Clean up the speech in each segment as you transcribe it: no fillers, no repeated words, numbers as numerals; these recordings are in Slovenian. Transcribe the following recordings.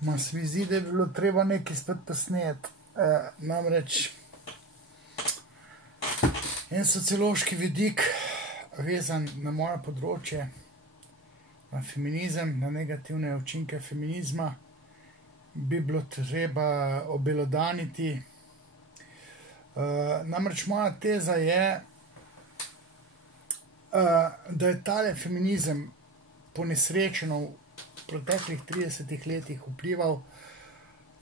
Ma se mi zdi, da bi bilo treba nekaj spet posneti. Namreč en sociološki vidik vezan na moje področje, na feminizem, na negativne učinke feminizma, bi bilo treba obelodaniti. Namreč moja teza je, da je tale feminizem ponesrečeno v preteklih 30 letih vplival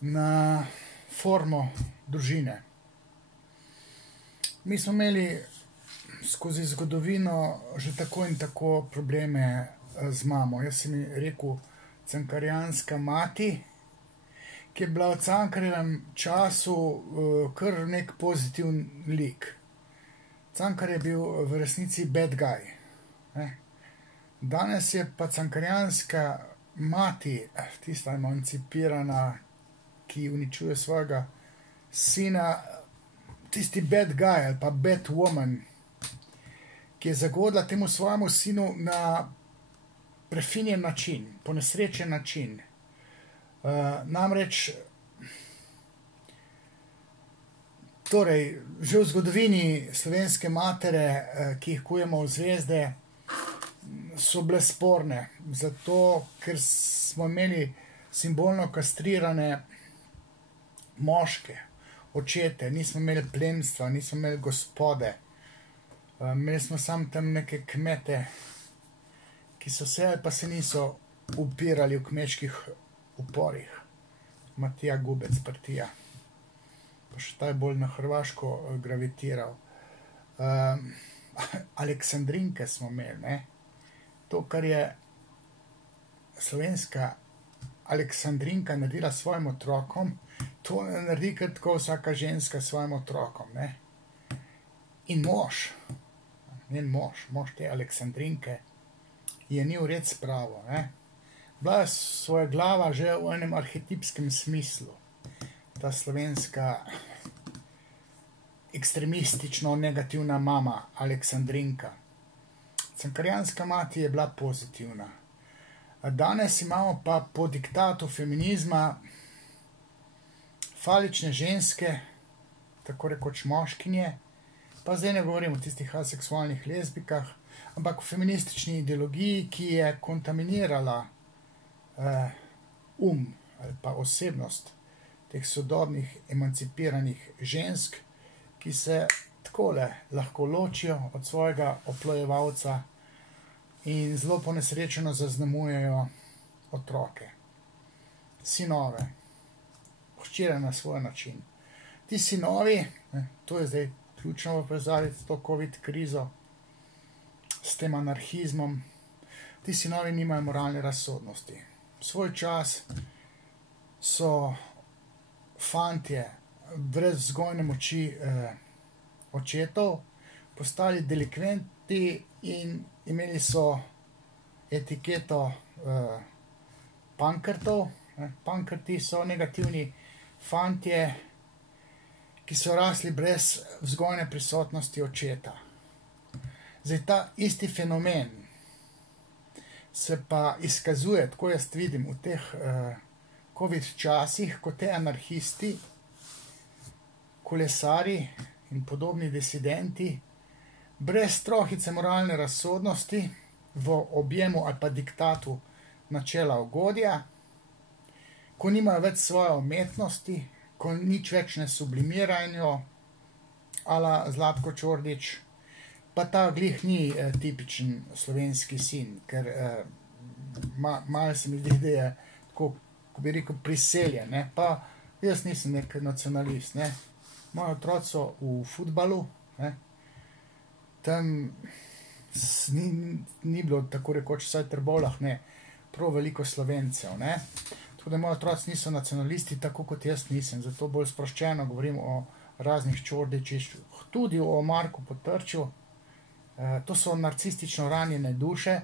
na formo družine. Mi smo imeli skozi zgodovino že tako in tako probleme z mamo. Jaz sem ji rekel cankarjanska mati, ki je bila v Cankarjevem času kar nek pozitiven lik. Cankar je bil v resnici bad guy. Danes je pa cankarjanska mati, tista emancipirana, ki uničuje svojega sina, tisti bad guy ali pa bad woman, ki je zagodla temu svojemu sinu na prefinjen način, ponesrečen način. Namreč, torej, že v zgodovini slovenske matere, ki jih kujemo v zvezde, so bile sporne, zato ker smo imeli simbolno kastrirane moške, očete, nismo imeli plemstva, nismo imeli gospode, imeli smo samo tam neke kmete, ki so se ali pa se niso upirali v kmečkih uporih. Matija Gubec partija, pa še ta je bolj na Hrvaško gravitiral. Aleksandrinke smo imeli, ne? To, kar je slovenska Aleksandrinka naredila svojim otrokom, to ne naredi kar tako vsaka ženska svojim otrokom, ne? In mož, njen mož te Aleksandrinke, je ni vred spravo, ne? Bila je svoja glava že v enem arhetipskem smislu, ta slovenska ekstremistično negativna mama Aleksandrinka. Cankarjanska mati je bila pozitivna. Danes imamo pa po diktatu feminizma falične ženske, tako rekoč moškinje, pa zdaj ne govorim o tistih aseksualnih lezbikah, ampak o feministični ideologiji, ki je kontaminirala ali pa osebnost teh sodobnih emancipiranih žensk, ki se takole lahko ločijo od svojega oplojevalca in zelo ponesrečeno zaznamujejo otroke, sinove, hčere na svoj način. Ti sinovi, to je zdaj ključno v povezavi s to covid krizo, s tem anarhizmom, ti sinovi nimajo moralne razsodnosti. Svoj čas so fantje brez vzgojne moči očetov postali delikventi in imeli so etiketo pankrtov. Pankrti so negativni fantje, ki so rasli brez vzgojne prisotnosti očeta. Zdaj, ta isti fenomen se pa izkazuje, tako jaz vidim, v teh covid časih, ko te anarhisti, kolesari in podobni disidenti brez trohice moralne razsodnosti v objemu ali pa diktatu načela ugodja, ko nimajo več svoje umetnosti, ko nič več ne sublimirajo, ala Zlatko Čordić, pa ta glih ni tipičen slovenski sin, ker malo se mi zdi, da je tako, ko bi rekel, priseljen, ne? Pa jaz nisem nek nacionalist, ne? Moji otroci so v futbalu, ne? Tam ni bilo tako rekoč, vsaj v Trbovljah, ne, prav veliko Slovencev, ne? Tako da moji otroci niso nacionalisti, tako kot jaz nisem, zato bolj sproščeno govorim o raznih Čordićih, tudi o Marku Potrču. To so narcistično ranjene duše,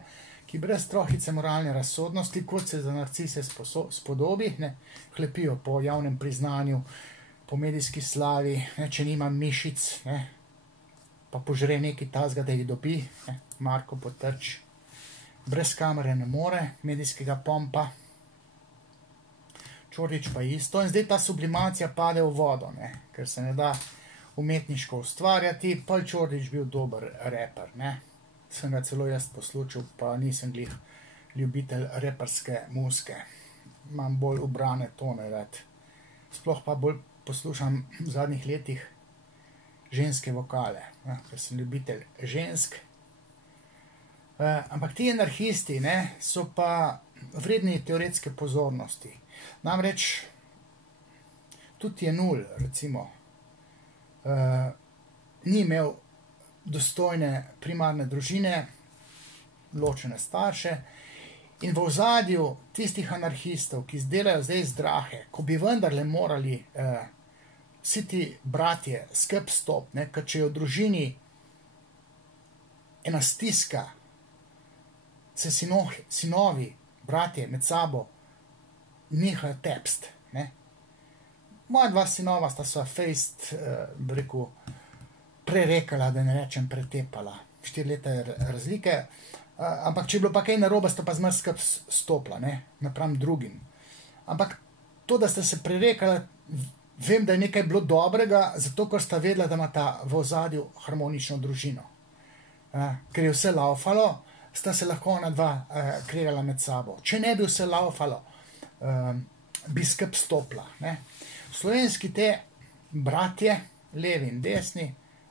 ki brez trohice moralne razsodnosti, kot se za narcise spodobi, ne, hlepijo po javnem priznanju, po medijski slavi, ne, če nima mišic, ne, pa požre nekaj tazga, da jih dobi, ne, Marko Potrč. Brez kamere ne more, medijskega pompa. Čordić pa isto. In zdaj ta sublimacija pade v vodo, ne? Ker se ne da umetniško ustvarjati. Pa je Čordić bil dober reper, ne? Sem ga celo jaz poslušal, pa nisem glih ljubitelj reperske muzike. Imam bolj ubrane tone rad. Sploh pa bolj poslušam v zadnjih letih ženske vokale, ja, ker sem ljubitelj žensk. Ampak ti anarhisti, ne, so pa vredni teoretske pozornosti. Namreč tudi Jenull, recimo, ni imel dostojne primarne družine, ločene starše, in v ozadju tistih anarhistov, ki delajo zdaj zdrahe, ko bi vendarle morali vsi ti bratje skrb stop, ne, ker če je v družini ena stiska, se sinovi, bratje med sabo nehajo tepst, ne. Moja dva sinova sta se fejst, bi rekel, prerekala, da ne rečem pretepala. 4 leta razlike, ampak če je bilo pa kaj narobe, sta pa zmer skrb stopla, ne, napram drugim. Ampak to, da sta se prerekala, vem, da je nekaj bilo dobrega, zato ker sta vedela, da imata v ozadju harmonično družino. Ker je vse laufalo, sta se lahko ona dva kregala med sabo. Če ne bi vse laufalo, bi skrb stopla, ne. Slovenski te bratje, levi in desni,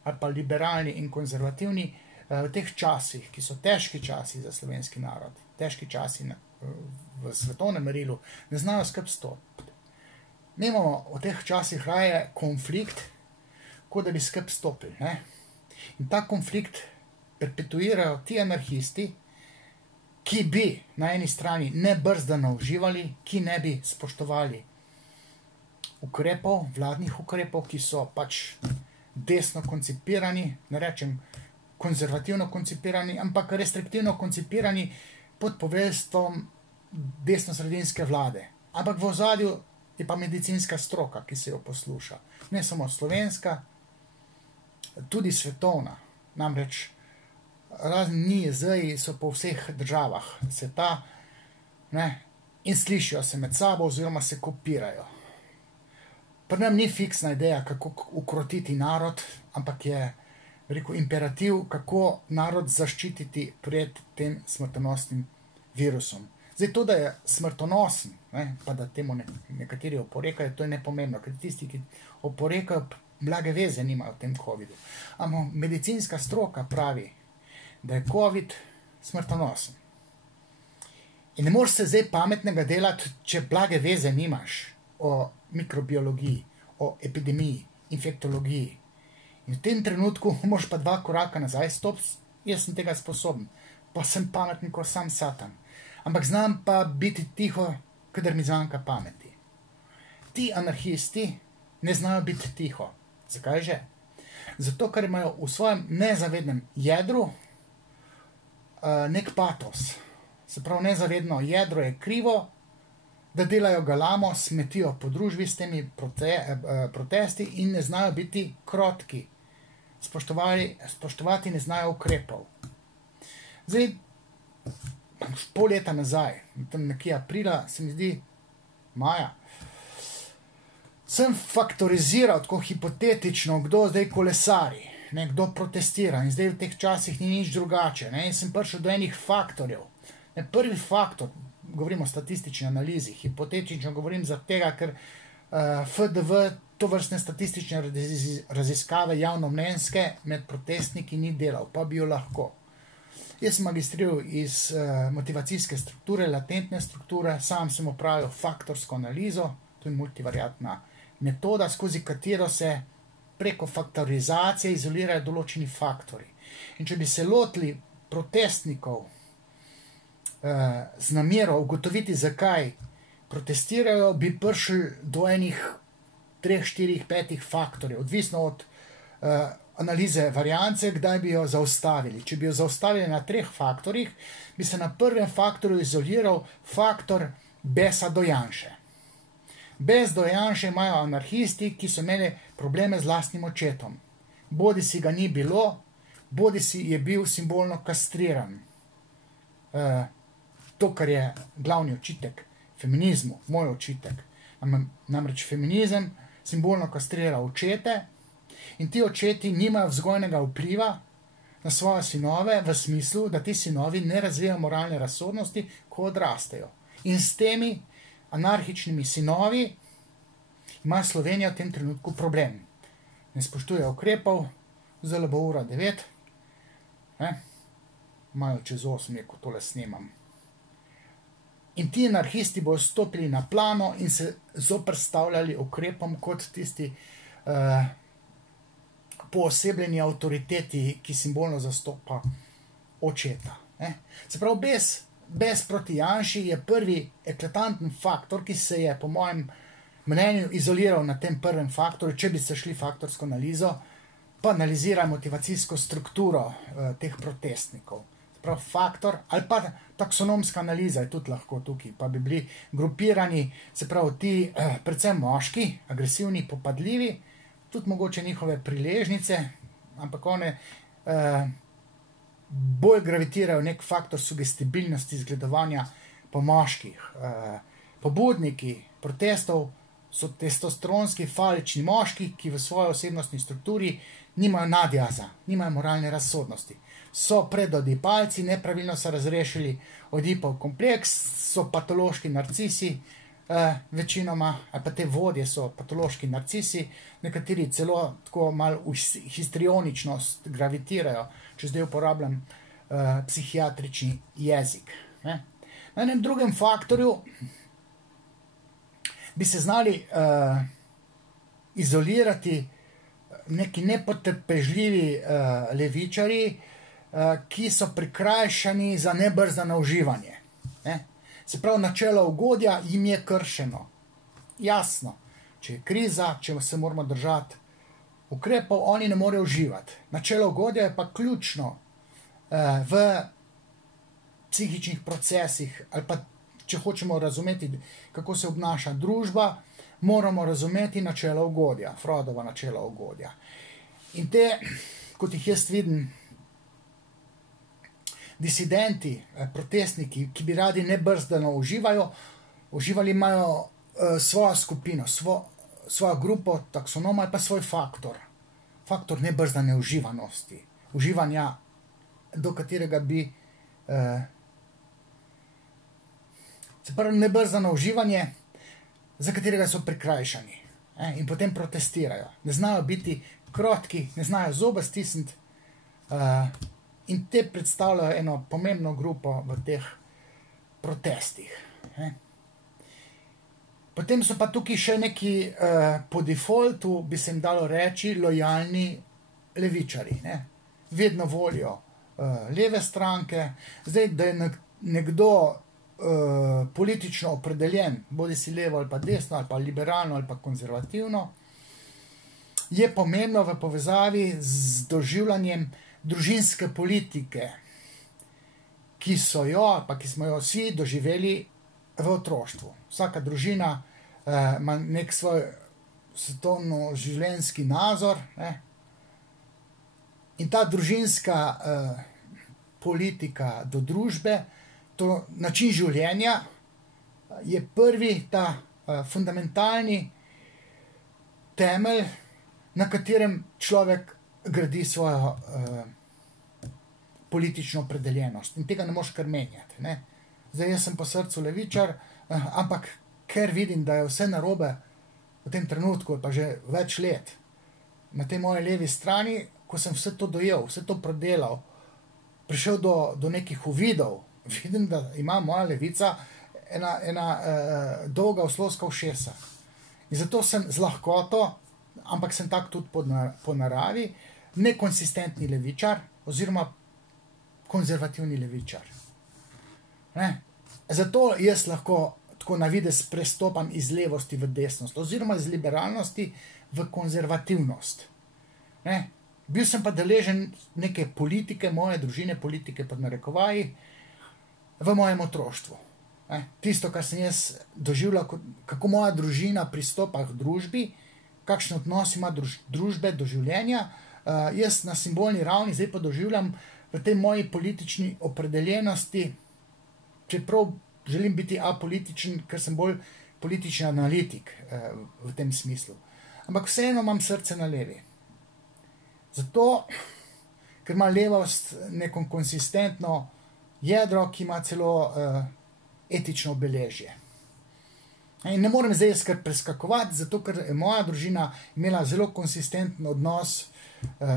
ali pa liberalni in konzervativni, v teh časih, ki so težki časi za slovenski narod, težki časi v svetovnem merilu, ne znajo skrb stopiti. Mi imamo v teh časih raje konflikt, kot da bi skrb stopili, ne. In ta konflikt perpetuirajo ti anarhisti, ki bi na eni strani nebrzdano uživali, ki ne bi spoštovali ukrepov, vladnih ukrepov, ki so pač desno koncipirani, ne rečem konzervativno koncipirani, ampak restriktivno koncipirani pod poveljstvom desno-sredinske vlade. Ampak v ozadju je pa medicinska stroka, ki se jo posluša. Ne samo slovenska, tudi svetovna. Namreč razni NIJZ-ji so po vseh državah sveta, ne, in slišijo se med sabo oziroma se kopirajo. Pri nam ni fiksna ideja, kako ukrotiti narod, ampak je, rekel, imperativ, kako narod zaščititi pred tem smrtonosnim virusom. Zdaj to, da je smrtonosen, ne, pa da temu nekateri oporekajo, to je nepomembno, ker tisti, ki oporekajo, blage veze nimajo v tem covidu. Ampak medicinska stroka pravi, da je covid smrtonosen. In ne moreš se zdaj pametnega delati, če blage veze nimaš o mikrobiologiji, o epidemiji, infektologiji. In v tem trenutku moraš pa 2 koraka nazaj stopiti, jaz sem tega sposoben, pa sem pameten kot sam Satan. Ampak znam pa biti tiho, kadar mi zmanjka pameti. Ti anarhisti ne znajo biti tiho. Zakaj že? Zato, ker imajo v svojem nezavednem jedru nek patos. Se pravi, nezavedno jedro je krivo, da delajo galamo, smetijo po družbi s temi protesti in ne znajo biti krotki. Spoštovati ne znajo ukrepov. Zdaj, pol leta nazaj, tam nekje aprila, se mi zdi, maja, sem faktoriziral tako hipotetično, kdo zdaj kolesari, ne, kdo protestira, in zdaj v teh časih ni nič drugače, ne, in sem prišel do enih faktorjev. Ne, prvi faktor, govorim o statistični analizi, hipotetično govorim zaradi tega, ker FDV tovrstne statistične raziskave javnomnenjske med protestniki ni delal, pa bi jo lahko. Jaz sem magistriral iz motivacijske strukture, latentne strukture, sam sem opravil faktorsko analizo, to je multivariantna metoda, skozi katero se preko faktorizacije izolirajo določeni faktori. In če bi se lotili protestnikov z namero ugotoviti, zakaj protestirajo, bi prišli do enih 3, 4, 5 faktorjev, odvisno od analize variance, kdaj bi jo zaustavili. Če bi jo zaustavili na 3 faktorjih, bi se na prvem faktorju izoliral faktor besa do Janše. Bes do Janše imajo anarhisti, ki so imeli probleme z lastnim očetom. Bodi si ga ni bilo, bodi si je bil simbolno kastriran. To, kar je glavni očitek feminizmu, moj očitek. Namreč feminizem simbolno kastrira očete in ti očeti nimajo vzgojnega vpliva na svoje sinove v smislu, da ti sinovi ne razvijajo moralne razsodnosti, ko odrastejo. In s temi anarhičnimi sinovi ima Slovenija v tem trenutku problem. Ne spoštuje ukrepov, zdaj bo ura 9, malo čez 8 je, ko tole snemam. In ti anarhisti bodo stopili na plano in se zoperstavljali ukrepom kot tisti poosebljeni avtoriteti, ki simbolno zastopa očeta. Se pravi, bes proti Janši je prvi eklatanten faktor, ki se je po mojem mnenju izoliral na tem prvem faktorju. Če bi se šli faktorsko analizo, pa analizira motivacijsko strukturo teh protestnikov. Prav faktor ali pa taksonomska analiza je tudi lahko tukaj, pa bi bili grupirani, se pravi ti predvsem moški, agresivni, popadljivi, tudi mogoče njihove priležnice, ampak one bolj gravitirajo nek faktor sugestibilnosti zgledovanja po moških. Pobudniki protestov so testosteronski falični moški, ki v svoji osebnostni strukturi nimajo nadjaza, nimajo moralne razsodnosti. So predodipalci, nepravilno so razrešili Oedipov kompleks, so patološki narcisi, večinoma, ali pa te vodje so patološki narcisi, nekateri celo tako malo v histrioničnost gravitirajo, če zdaj uporabljam psihiatrični jezik. Na enem drugem faktorju bi se znali izolirati neki nepotrpežljivi levičarji, ki so prikrajšani za nebrzdano uživanje. Se pravi, načelo ugodja jim je kršeno. Jasno, če je kriza, če se moramo držati ukrepov, oni ne morejo uživati. Načelo ugodja je pa ključno v psihičnih procesih, ali pa če hočemo razumeti, kako se obnaša družba, moramo razumeti načelo ugodja, Freudova načela ugodja. In te, kot jih jaz vidim, disidenti, protestniki, ki bi radi nebrzdano uživali, imajo svojo skupino, svojo grupo taksonom ali pa svoj faktor nebrzdane uživanosti, uživanja, do katerega bi se pravi nebrzdano uživanje, za katerega so prikrajšani in potem protestirajo. Ne znajo biti krotki, ne znajo zobe stisniti in te predstavljajo eno pomembno grupo v teh protestih. Potem so pa tukaj še neki po defaultu, bi se jim dalo reči, lojalni levičari. Vedno volijo leve stranke. Zdaj, da je nekdo politično opredeljen, bodi si levo ali pa desno, ali pa liberalno ali pa konzervativno, je pomembno v povezavi z doživljanjem družinske politike, ki so jo, pa ki smo jo vsi doživeli v otroštvu. Vsaka družina ima nek svoj svetovno-življenjski nazor, in ta družinska politika do družbe, to način življenja, je prvi ta fundamentalni temelj, na katerem človek gradi svojo politično opredeljenost. In tega ne moreš kar menjati. Zdaj, jaz sem po srcu levičar, ampak ker vidim, da je vse narobe v tem trenutku, pa že več let, na tej moji levi strani, ko sem vse to dojel, vse to prodelal, prišel do nekih uvidov, vidim, da ima moja levica ena dolga oslovska ušesa. In zato sem z lahkoto, ampak sem tak tudi po naravi, nekonsistentni levičar oziroma konzervativni levičar. Zato jaz lahko tako na videz prestopam iz levosti v desnost oziroma iz liberalnosti v konzervativnost. Bil sem pa deležen neke politike, moje družine, politike pod narekovaji, v mojem otroštvu. Tisto, kar sem jaz doživljal, kako moja družina pristopa k družbi, kakšen odnos ima družbe do življenja, jaz na simbolni ravni zdaj pa doživljam v tej moji politični opredeljenosti, čeprav želim biti apolitičen, ker sem bolj politični analitik v tem smislu. Ampak vseeno imam srce na levi. Zato, ker ima levost neko konsistentno jedro, ki ima celo etično obeležje. In ne morem zdaj skrat preskakovati, zato ker je moja družina imela zelo konsistenten odnos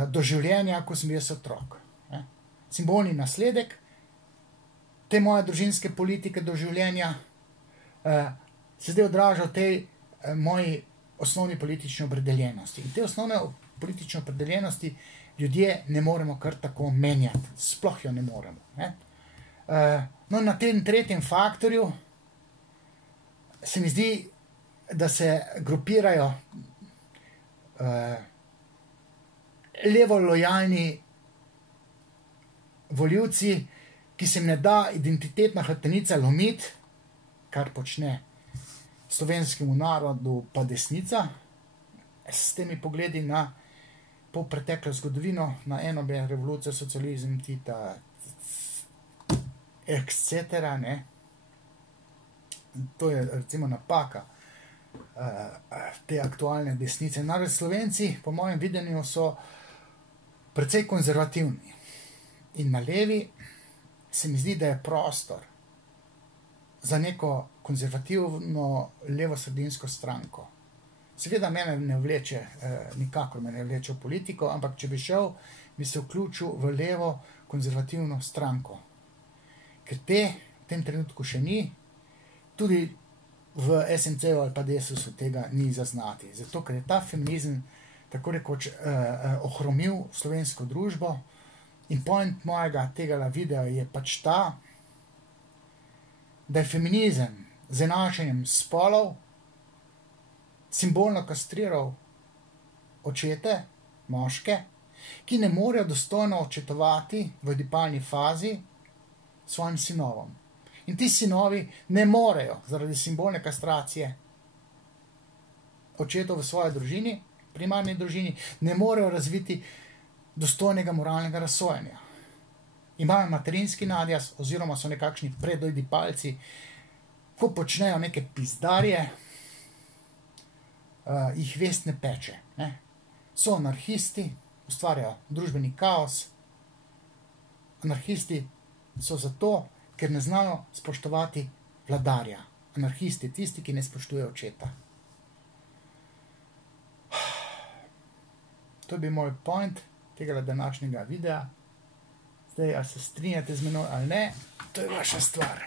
do življenja, ko sem bil jaz otrok. Simbolni nasledek te moje družinske politike do življenja se zdaj odraža v tej moji osnovni politični opredeljenosti. In te osnovne politične opredeljenosti ljudje ne moremo kar tako menjati. Sploh jo ne moremo. No, na tem tretjem faktorju se mi zdi, da se grupirajo levo lojalni volivci, ki se jim ne da identitetna hrbtenica lomiti, kar počne slovenskemu narodu pa desnica, s temi pogledi na polpreteklo zgodovino, na enobe, revolucijo, socializem, Tita, etc. To je recimo napaka te aktualne desnice. Namreč Slovenci, po mojem videnju, so precej konzervativni. In na levi se mi zdi, da je prostor za neko konzervativno levosredinsko stranko. Seveda mene ne vleče, nikakor me ne vleče v politiko, ampak če bi šel, bi se vključil v levo konzervativno stranko. Ker te v tem trenutku še ni, tudi v SMC-u ali pa DSS-u tega ni zaznati. Zato, ker je ta feminizem tako rekoč ohromil slovensko družbo in point mojega tega videa je pač ta, da je feminizem z enačenjem spolov simbolno kastriral očete, moške, ki ne morejo dostojno očetovati v oedipalni fazi svojim sinovom. In ti sinovi ne morejo zaradi simbolne kastracije očetov v svoji družini, primarni družini, ne morejo razviti dostojnega moralnega razsojanja. Imajo materinski nadjaz oziroma so nekakšni predoidipalci, ko počnejo neke pizdarje, jih vest ne peče. So anarhisti, ustvarjajo družbeni kaos. Anarhisti so zato, ker ne znajo spoštovati vladarja. Anarhisti, tisti, ki ne spoštujejo očeta. To je bil moj point tega današnjega videa. Zdaj, ali se strinjate z menoj ali ne, to je vaša stvar.